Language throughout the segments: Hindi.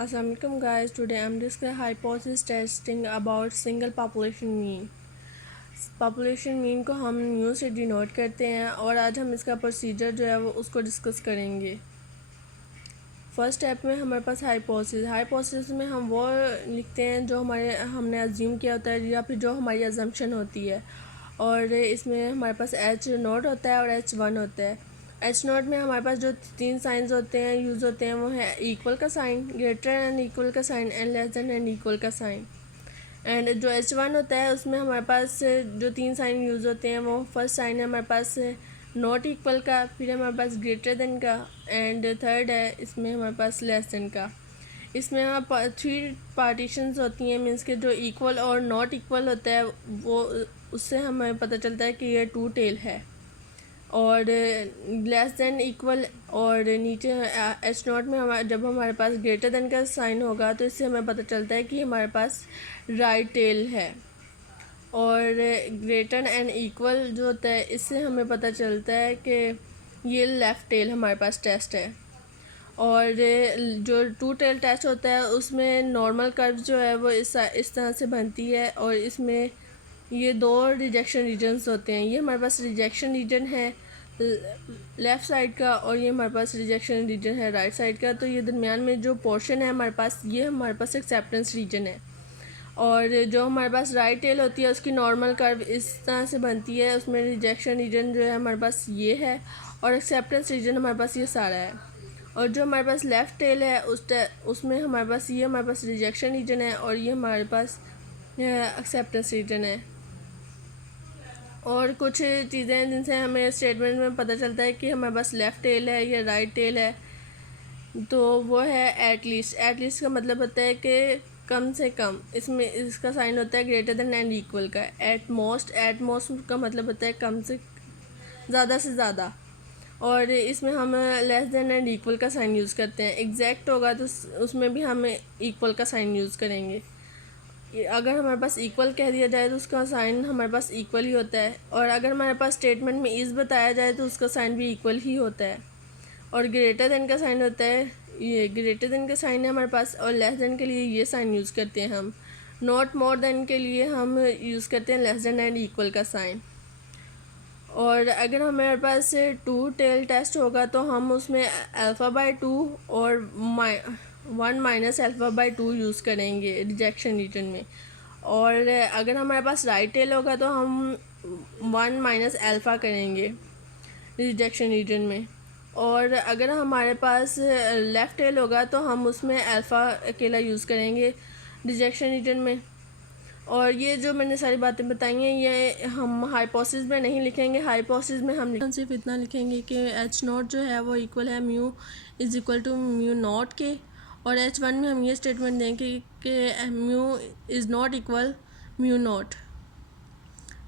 Assalamualaikum guys, today I'm discussing hypothesis testing about single population mean. Population mean को हम न्यू से डिनोट करते हैं और आज हम इसका प्रोसीजर जो है वो उसको डिस्कस करेंगे। फर्स्ट स्टेप में हमारे पास हाइपोथेसिस में हम वो लिखते हैं जो हमने अज्यूम किया होता है या फिर जो हमारी अजम्पशन होती है, और इसमें हमारे पास एच नोट होता है और एच वन होता है। एच नोट में हमारे पास जो तीन साइंस होते हैं यूज़ होते हैं वो है इक्वल का साइन, ग्रेटर एंड इक्वल का sign and less than and equal का साइन। एंड जो एच वन होता है उसमें हमारे पास जो तीन साइन यूज़ होते हैं वो फर्स्ट साइन है हमारे पास नॉट इक्वल का, फिर हमारे पास ग्रेटर देन का, एंड थर्ड है इसमें हमारे पास लेस देन का। इसमें हमारे 3 पार्टीशंस होती हैं, मीन्स के जो इक्वल और नॉट इक्वल होता है वो उससे हमें पता चलता है कि ये 2 टेल है, और लेस देन इक्वल और नीचे एच नॉट में जब हमारे पास ग्रेटर देन का साइन होगा तो इससे हमें पता चलता है कि हमारे पास राइट टेल है, और ग्रेटर एंड इक्वल जो होता है इससे हमें पता चलता है कि ये लेफ़्ट टेल हमारे पास टेस्ट है। और जो 2 टेल टेस्ट होता है उसमें नॉर्मल कर्व जो है वो इस तरह से बनती है, और इसमें ये 2 रिजेक्शन रीजन्स होते हैं। ये हमारे पास रिजेक्शन रीजन है लेफ़्ट साइड का, और ये हमारे पास रिजेक्शन रीजन है राइट साइड का। तो ये दरमियान में जो पोर्शन है हमारे पास, ये हमारे पास एक्सेप्टेंस रीजन है। और जो हमारे पास राइट टेल होती है उसकी नॉर्मल कर्व इस तरह से बनती है, उसमें रिजेक्शन रीजन जो है हमारे पास ये है, और एक्सेप्टेंस रीजन हमारे पास ये सारा है। और जो हमारे पास लेफ़्ट टेल है उसमें हमारे पास रिजेक्शन रीजन है, और ये हमारे पास एक्सेप्टेंस रीजन है। और कुछ चीज़ें हैं जिनसे हमें स्टेटमेंट में पता चलता है कि हमारे पास लेफ़्ट टेल है या राइट टेल है, तो वो है एटलीस्ट। एटलीस्ट का मतलब होता है कि कम से कम। इसमें इसका साइन होता है ग्रेटर देन एंड इक्वल का। एट मोस्ट का मतलब होता है कम से ज़्यादा से ज़्यादा, और इसमें हम लेस देन एंड इक्वल का साइन यूज़ करते हैं। एग्जैक्ट होगा तो उसमें भी हम इक्वल का साइन यूज़ करेंगे। अगर हमारे पास इक्वल कह दिया जाए तो उसका साइन हमारे पास इक्वल ही होता है, और अगर हमारे पास स्टेटमेंट में इज़ बताया जाए तो उसका साइन भी इक्वल ही होता है। और ग्रेटर देन का साइन होता है, ये ग्रेटर देन का साइन है हमारे पास, और लेस देन के लिए ये साइन यूज़ करते हैं हम। नॉट मोर देन के लिए हम यूज़ करते हैं लेस देन एंड इक्वल का साइन। और अगर हमारे पास 2 टेल टेस्ट होगा तो हम उसमें α/2 और 1 माइनस α/2 यूज़ करेंगे रिजेक्शन रीजन में। और अगर हमारे पास राइट टेल होगा तो हम 1 माइनस अल्फ़ा करेंगे रिजेक्शन रीजन में। और अगर हमारे पास लेफ़्ट टेल होगा तो हम उसमें अल्फ़ा अकेला यूज़ करेंगे रिजेक्शन रीजन में। और ये जो मैंने सारी बातें बताई हैं ये हम हाइपोथेसिस में नहीं लिखेंगे। हाइपोथेसिस में हम सिर्फ इतना लिखेंगे कि एच नॉट जो है वो इक्वल है mu is equal to mu naught के, और एच वन में हम ये स्टेटमेंट देंगे कि mu is not equal mu naught.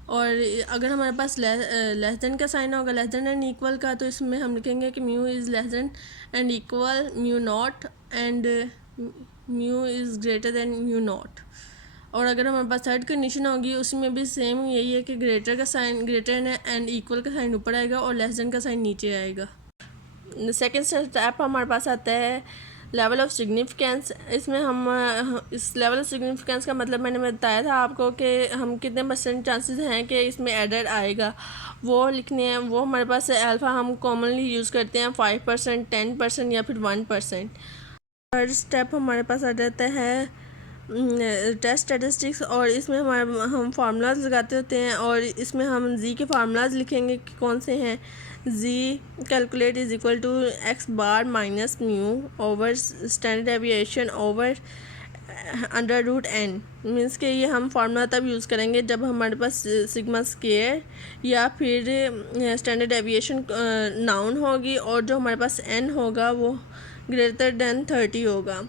और अगर हमारे पास लेस देन का साइन होगा, लेस देन एंड इक्वल का, तो इसमें हम लिखेंगे कि mu is less than and equal mu naught, and mu is greater than mu naught. और अगर हमारे पास थर्ड कंडीशन होगी उसमें भी सेम यही है कि ग्रेटर का साइन ग्रेटर एंड इक्वल का साइन ऊपर आएगा और लेस देन का साइन नीचे आएगा। सेकेंड स्टेप हमारे पास आता है लेवल ऑफ सिग्निफिकेंस। इसमें हम इस लेवल ऑफ सिग्निफिकेंस का मतलब मैंने बताया था आपको कि हम कितने % चांसेस हैं कि इसमें एडेड आएगा वो लिखने हैं। वो हमारे पास अल्फ़ा हम कॉमनली यूज़ करते हैं 5%, 10% या फिर 1%। थर्ड स्टेप हमारे पास आ जाता है टेस्ट स्टैटिस्टिक्स, और इसमें हम फार्मूलाज लगाते होते हैं, और इसमें हम जी के फार्मूलाज लिखेंगे कि कौन से हैं। Z calculate is equal to x bar minus mu over standard deviation over under root n. Means के ये हम फार्मूला तब यूज़ करेंगे जब हमारे पास सिग्मा स्केयर या फिर स्टैंडर्ड डेविएशन नाउन होगी, और जो हमारे पास एन होगा वो ग्रेटर देन 30 होगा।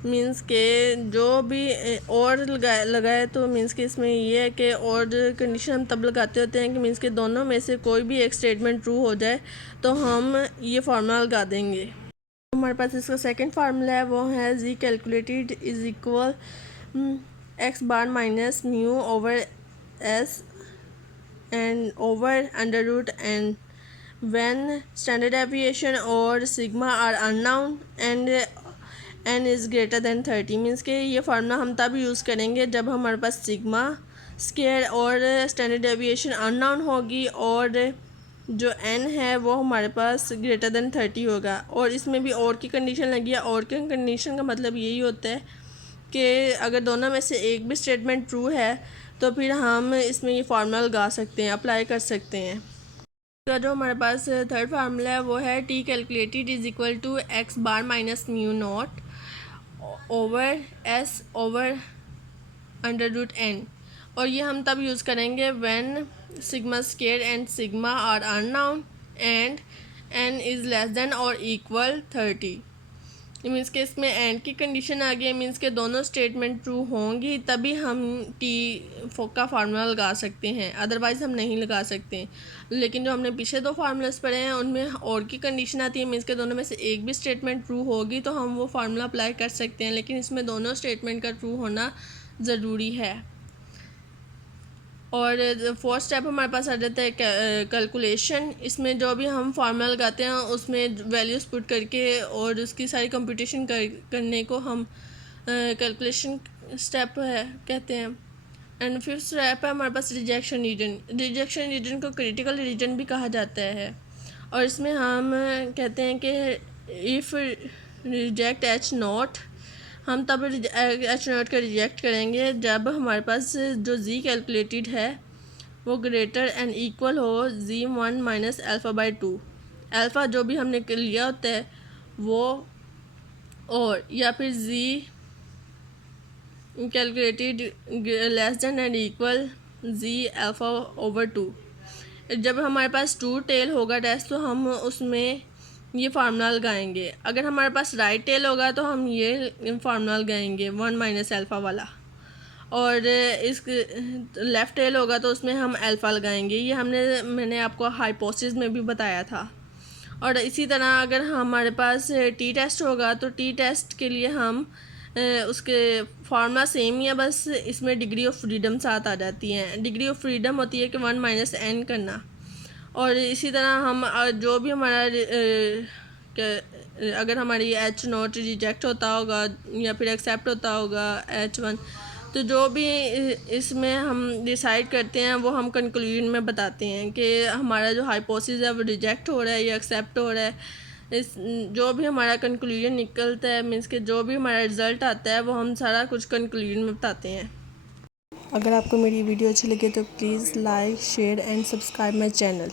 मीन्स के जो भी और लगाए तो मीन्स के इसमें ये है कि और कंडीशन हम तब लगाते होते हैं कि मीन्स के दोनों में से कोई भी एक स्टेटमेंट ट्रू हो जाए तो हम ये फार्मूला लगा देंगे। हमारे पास इसका सेकंड फार्मूला है, वो है z calculated is equal x bar minus mu over s and over under root n when standard deviation or sigma are unknown and n is greater than 30 means के ये फार्मूला हम तब यूज़ करेंगे जब हमारे पास सिग्मा स्केयर और स्टैंडर्ड डेविएशन अननोन होगी और जो n है वो हमारे पास ग्रेटर दैन 30 होगा। और इसमें भी और की कंडीशन लगी है। और की कंडीशन का मतलब यही होता है कि अगर दोनों में से एक भी स्टेटमेंट ट्रू है तो फिर हम इसमें ये फार्मूला लगा सकते हैं, अप्लाई कर सकते हैं। तो जो हमारे पास थर्ड फार्मूला है वो है T calculated is equal to x bar minus mu naught over S over under root N. और ये हम तब यूज़ करेंगे when sigma square and sigma are unknown and N is less than और इक्वल 30। मीन्स के इसमें एंड की कंडीशन आ गई, मीन्स के दोनों स्टेटमेंट ट्रू होंगी तभी हम टी का फार्मूला लगा सकते हैं, अदरवाइज़ हम नहीं लगा सकते। लेकिन जो हमने पीछे दो फार्मूलाज पढ़े हैं उनमें और की कंडीशन आती है, मीन्स के दोनों में से एक भी स्टेटमेंट ट्रू होगी तो हम वो फार्मूला अप्लाई कर सकते हैं, लेकिन इसमें दोनों स्टेटमेंट का ट्रू होना ज़रूरी है। और फोर्थ स्टेप हमारे पास आ जाता है कैलकुलेशन। इसमें जो भी हम फार्मूला लगाते हैं उसमें वैल्यूज़ पुट करके और उसकी सारी कंप्यूटेशन करने को हम कैलकुलेशन स्टेप है कहते हैं। एंड फिफ्थ स्टेप है हमारे पास रिजेक्शन रीजन। रिजेक्शन रीजन को क्रिटिकल रीजन भी कहा जाता है और इसमें हम कहते हैं कि इफ़ रिजेक्ट एच नॉट, हम तब एच नॉट का रिजेक्ट करेंगे जब हमारे पास जो जी कैलकुलेटेड है वो ग्रेटर एंड इक्वल हो z1 minus alpha by 2। Alpha जो भी हमने लिया होता है वो, और या फिर z calculated less than and equal z alpha over 2। जब हमारे पास ट्रू टेल होगा टेस्ट तो हम उसमें ये फार्मूला लगाएंगे। अगर हमारे पास राइट टेल होगा तो हम ये फार्मूला लगाएंगे 1 माइनस अल्फ़ा वाला, और इस लेफ़्ट टेल होगा तो उसमें हम अल्फ़ा लगाएंगे। ये मैंने आपको हाइपोथेसिस में भी बताया था। और इसी तरह अगर हमारे पास टी टेस्ट होगा तो टी टेस्ट के लिए हम उसके फार्मूला सेम ही है, बस इसमें डिग्री ऑफ फ्रीडम साथ आ जाती है। डिग्री ऑफ फ्रीडम होती है कि 1 माइनस n करना। और इसी तरह हम जो भी हमारा अगर हमारी एच नॉट रिजेक्ट होता होगा या फिर एक्सेप्ट होता होगा H1, तो जो भी इसमें हम डिसाइड करते हैं वो हम कंक्लूजन में बताते हैं कि हमारा जो हाइपोथेसिस है वो रिजेक्ट हो रहा है या एक्सेप्ट हो रहा है। इस जो भी हमारा कंक्लूजन निकलता है, मीन्स के जो भी हमारा रिज़ल्ट आता है वो हम सारा कुछ कंक्लूजन में बताते हैं। अगर आपको मेरी वीडियो अच्छी लगे तो please like share and subscribe my channel.